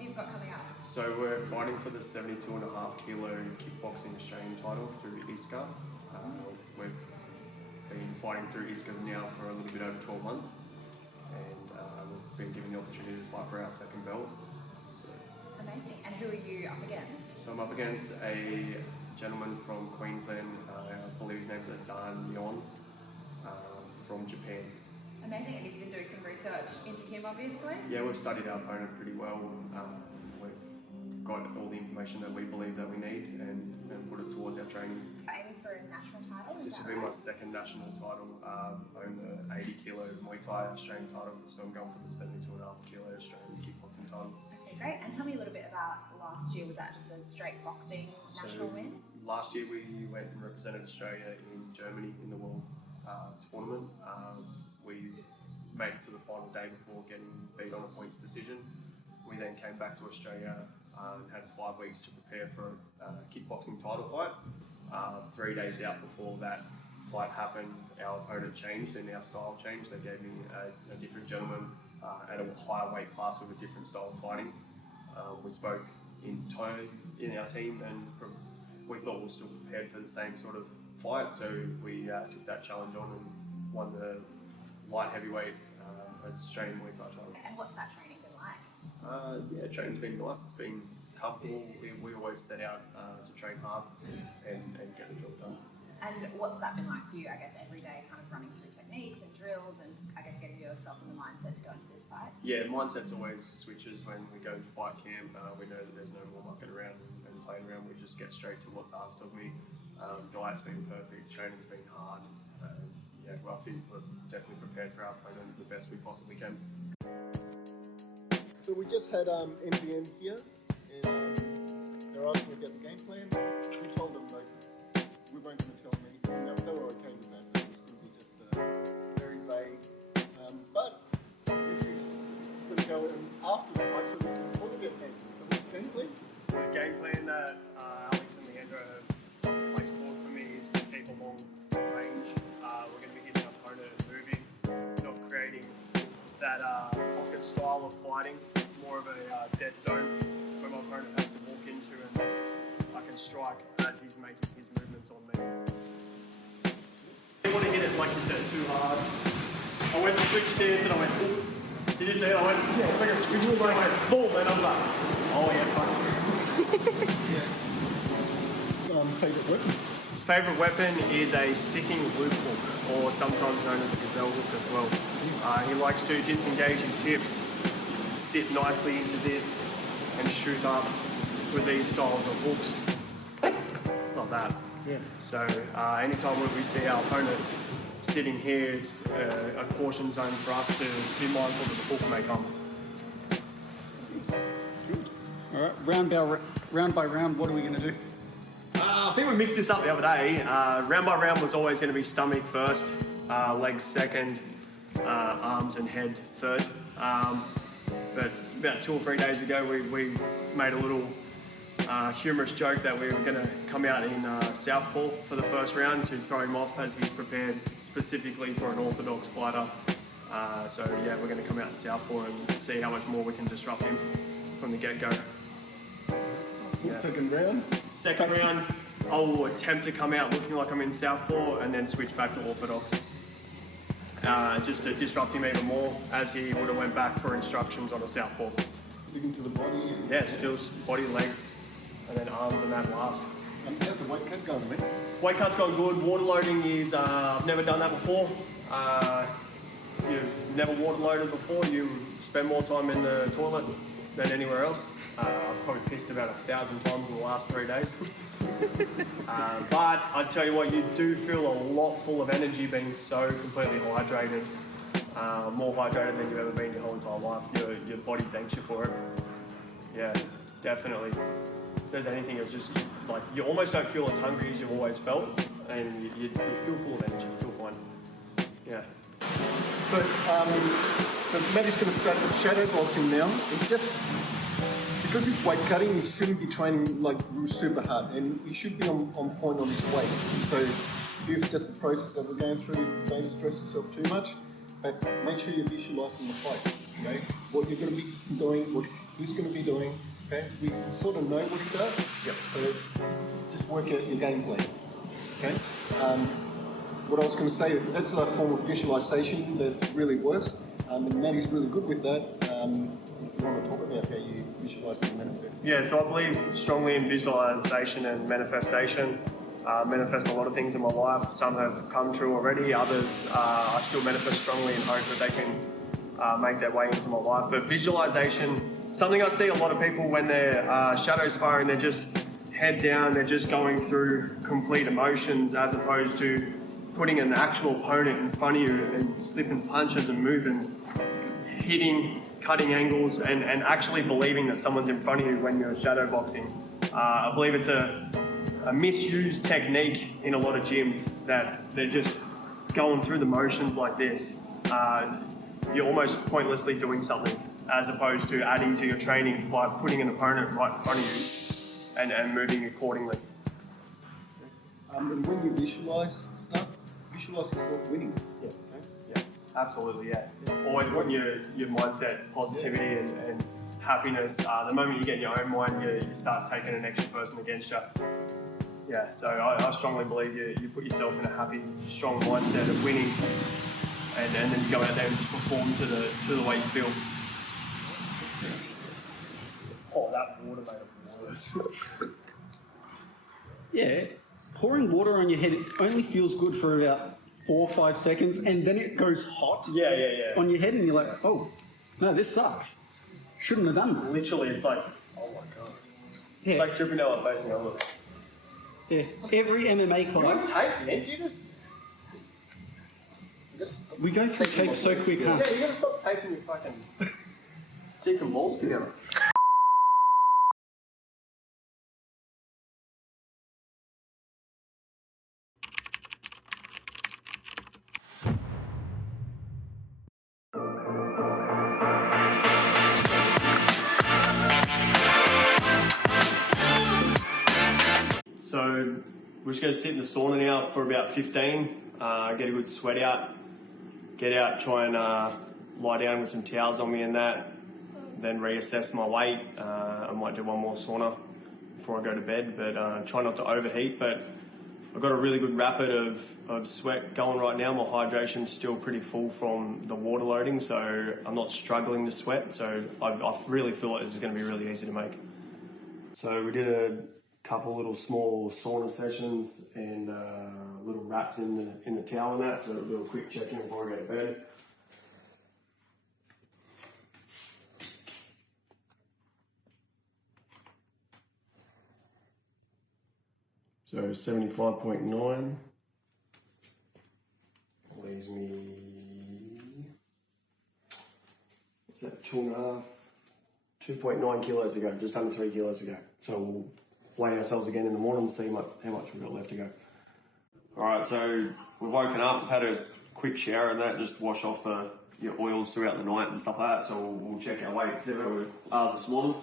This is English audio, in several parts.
you've got coming up? So we're fighting for the 72.5 kilo kickboxing Australian title through ISKA. We've been fighting through ISKA now for a little bit over 12 months, and we've been given the opportunity to fight for our second belt. So, amazing. And who are you up against? So I'm up against a gentleman from Queensland, I believe his name's Dan Yon, from Japan. Amazing, and you've been doing some research into him, obviously? Yeah, we've studied our opponent pretty well. We've got all the information that we believe that we need and put it towards our training. Aiming for a national title? This will be my second national title. I own the 80 kilo Muay Thai Australian title, so I'm going for the 72.5 kilo Australian kickboxing title. Okay, great. And tell me a little bit about last year. Was that just a straight boxing national win? Last year we went and represented Australia in Germany in the World Tournament. We made it to the final day before getting beat on a points decision. We then came back to Australia and had 5 weeks to prepare for a kickboxing title fight. 3 days out before that fight happened, our opponent changed and our style changed. They gave me a different gentleman at a higher weight class with a different style of fighting. We spoke in tone in our team, and we thought we were still prepared for the same sort of fight, so we took that challenge on and won the light heavyweight Australian Muay Thai title. And what's that training been like? Yeah, training's been nice. It's been comfortable. We always set out to train hard and get the job done. And what's that been like for you, I guess, every day, kind of running through techniques and drills and I guess getting yourself in the mindset to go into this fight? Yeah, mindset's always switches when we go to fight camp. We know that there's no more mucking around and playing around. We just get straight to what's asked of me. Diet's been perfect, training's been hard. Yeah, well, I think we're definitely prepared for our opponent the best we possibly can. So we just had NBN here, and they're asking to get the game plan. We told them like we weren't going to tell them anything. They were okay with that. It was going to be just very vague. But this is going to go in after the fight, so we can all get names. So what's the game plan? The game plan that Alex and Leandro have placed forward for me is to keep a long range. We're going to be hitting our opponent moving, not creating that pocket style of fighting, more of a dead zone where my opponent has to walk into and I can strike as he's making his movements on me. I didn't want to hit it, like you said, too hard. I went to switch stance and I went, boom. Did you see it? I went, yeah, it's like a squiggle, and I went, boom, and I'm like, oh yeah, fuck. Favourite weapon? His favourite weapon is a sitting loop hook, or sometimes known as a gazelle hook as well. He likes to disengage his hips, sit nicely into this, and shoot up with these styles of hooks. Like that. Yeah. So anytime we see our opponent sitting here, it's a caution zone for us to be mindful that the hook may come. All right, round by round, what are we going to do? I think we mixed this up the other day. Round by round was always going to be stomach first, legs second, arms and head third. But about 2 or 3 days ago, we made a little humorous joke that we were going to come out in southpaw for the first round to throw him off as he's prepared specifically for an orthodox fighter. So yeah, we're going to come out in southpaw and see how much more we can disrupt him from the get-go. Yeah. Second round? Second round, I'll attempt to come out looking like I'm in southpaw and then switch back to orthodox. Just to disrupt him even more, as he would have went back for instructions on a southpaw. Sticking to the body? Yeah, still body, legs, and then arms and that last. How's the weight cut going, mate? Weight cut's gone good. Water loading is, I've never done that before. You've never water loaded before, you spend more time in the toilet than anywhere else. I've probably pissed about 1,000 times in the last 3 days. But I tell you what, you do feel a lot full of energy being so completely hydrated. More hydrated than you've ever been your whole entire life. Your body thanks you for it. Yeah, definitely. If there's anything, it's just like you almost don't feel as hungry as you've always felt, and you feel full of energy, you feel fine. Yeah. So Matty's going to start shadow boxing now. It's just because he's weight cutting, he shouldn't be training like super hard, and he should be on point on his weight. So this is just the process that we're going through. Don't stress yourself too much, but make sure you're visualising the fight. Okay, what you're going to be doing, what who's going to be doing. Okay, we sort of know what he does. Yep. So just work out your game plan. Okay. What I was going to say, that's a form of visualization that really works, and Matty's really good with that. If you want to talk about how you visualize and manifest. Yeah, so I believe strongly in visualization and manifestation. Manifest a lot of things in my life. Some have come true already. Others I still manifest strongly and hope that they can make their way into my life. But visualization, something I see a lot of people when they're shadow sparring, they're just head down, they're just going through complete emotions as opposed to putting an actual opponent in front of you and slipping punches and moving, hitting, cutting angles, and actually believing that someone's in front of you when you're shadow boxing. I believe it's a misused technique in a lot of gyms that they're just going through the motions like this. You're almost pointlessly doing something as opposed to adding to your training by putting an opponent right in front of you and moving accordingly. And when you visualize stuff, visualize yourself winning. Yeah. Yeah, absolutely, yeah. Always putting your mindset, positivity and happiness. The moment you get in your own mind, you start taking an extra person against you. Yeah, so I strongly believe you put yourself in a happy, strong mindset of winning, and then you go out there and just perform to the way you feel. Oh, that water made it worse. Yeah, pouring water on your head, it only feels good for about 4 or 5 seconds, and then it goes hot Yeah. on your head, and you're like, oh, no, this sucks. Shouldn't have done that. Literally, it's like, oh my god. Yeah. It's like dripping down my face and look. Yeah. Every MMA You want class, tape, man? You just we go through tape so quick, huh? yeah, you gotta stop taping your fucking dick and balls together. So we're just going to sit in the sauna now for about 15, get a good sweat out, get out, try and lie down with some towels on me and that, then reassess my weight. I might do one more sauna before I go to bed, but try not to overheat. But I've got a really good rapid of sweat going right now. My hydration's still pretty full from the water loading, so I'm not struggling to sweat. So I really feel like this is going to be really easy to make. So we did a couple little small sauna sessions and little wraps in the towel and that. So a little quick check-in before I go to bed. So 75.9 leaves me, what's that, 2.9 kilos to go, just under 3 kilos to go. So we'll weigh ourselves again in the morning and see how much we've got left to go. All right, so we've woken up, had a quick shower and that, just wash off your oils throughout the night and stuff like that. So we'll check our weight, see where we are this morning.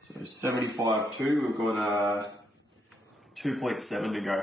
So 75.2, we've got 2.7 to go.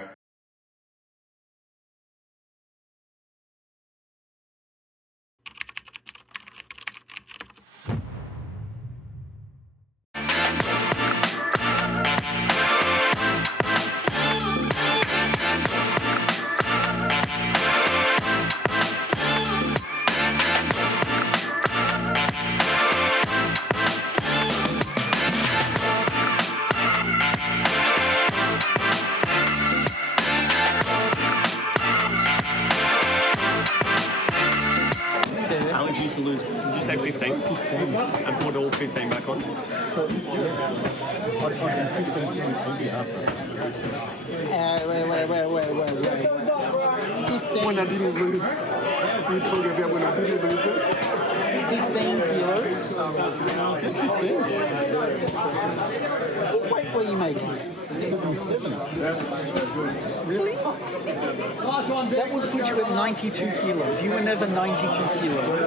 Allergies to lose, did you say 15? And put all 15 back on? Wait. 15, When I didn't lose, you talking about when I didn't lose it? 15 kilos. 15. What weight were you making? 77. happen? Really? That would put you at 92 kilos. You were never 92 kilos.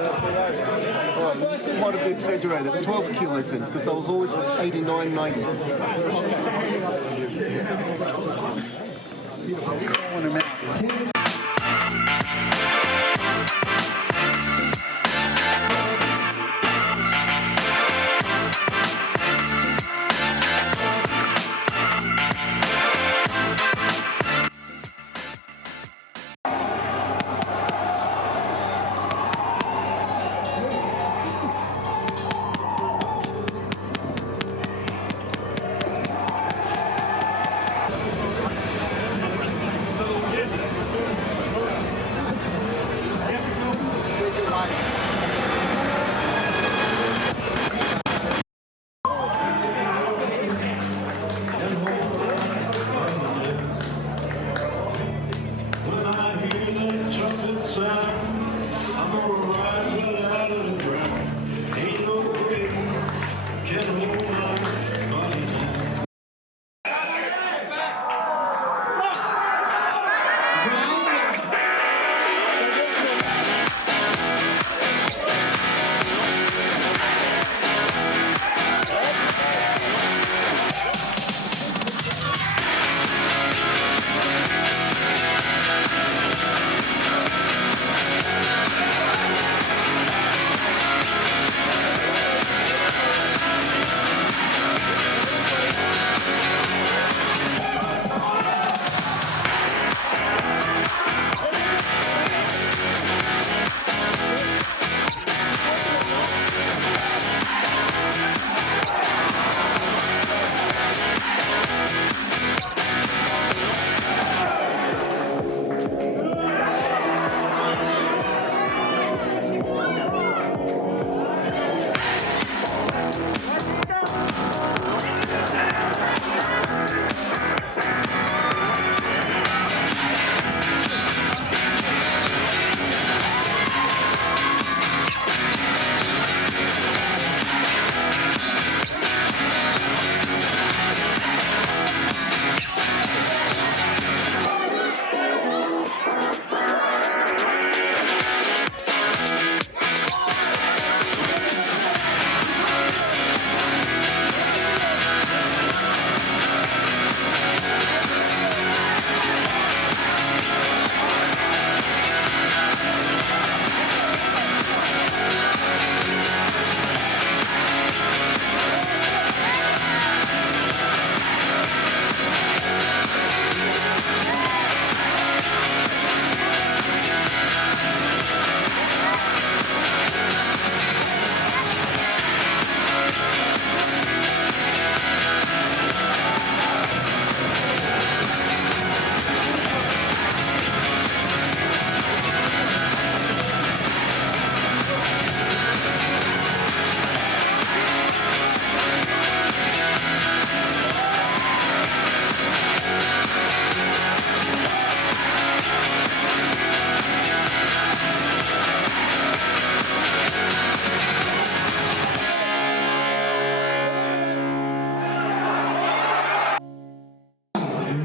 Oh, you might have been exaggerated. 12 kilos then, because I was always 89, 90. Calling him out. When I hear that trumpet sound, I'm gonna rise right out of the ground. Ain't no way can hold my body down.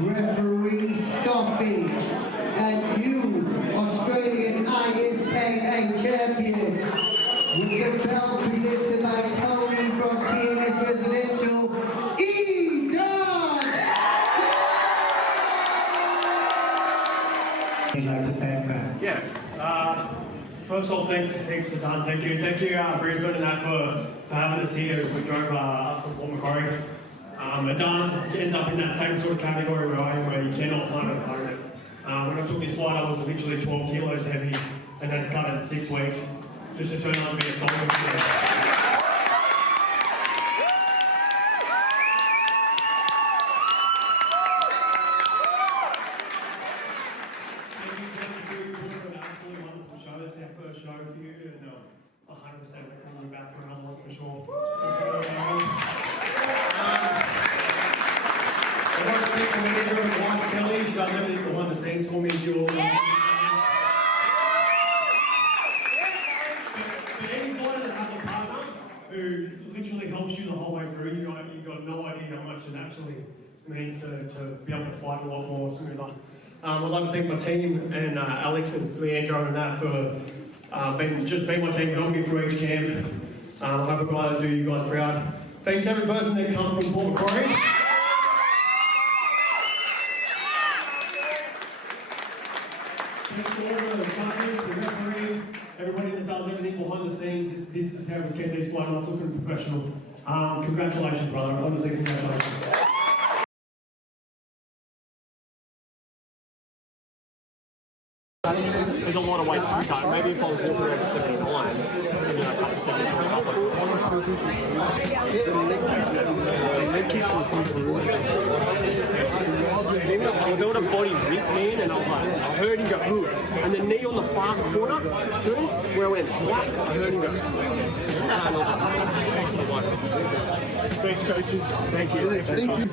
Referee stoppage, and you, Australian ISKA champion, with the belt presented by Tony from TNS Residential, Yeah. First of all, thanks to Dan. Thank you, Brisbane and that for having us here. We drove up from Port Macquarie. And Dan ends up in that same sort of category where I am, where you cannot find an opponent. When I took this fight, I was literally 12 kilos heavy and had to cut it in 6 weeks just to turn on and be a solid. Show for you, and 100% we're back for another one for sure. I want to thank the manager of Lawrence Kelly. She does everything behind the scenes for me. For anybody that has a partner who literally helps you the whole way through, you've got no idea how much it actually means to be able to fight a lot more smoother. I'd like to thank my team and Alex and Leandro and that for being my team, helping me through each camp. I hope I do you guys proud. Thanks to every person that come from Port Macquarie. Thanks to all the judges, the referee, everybody that does everything behind the scenes. This is how we keep these fight nights looking professional. Congratulations, brother. Honestly, congratulations. There's a lot of weight to be cut. Maybe if I was walking around at 79, and I cut 72 and a half. The leg kicks were I felt a body rip, man, and I was like, I heard him go, ooh. And the knee on the far corner, too, where I went, whack, I heard him go. And I was like, thanks, coaches. Thank you. Thank you.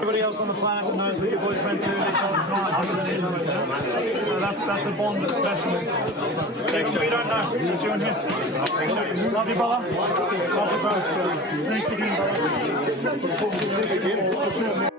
Everybody else on the planet that knows what your boys went through, they can't each other. So that's a bond that's special. Thanks, we don't know. It's just you and him. I appreciate it. Love you, brother. Love you, bro. Thanks again, brother.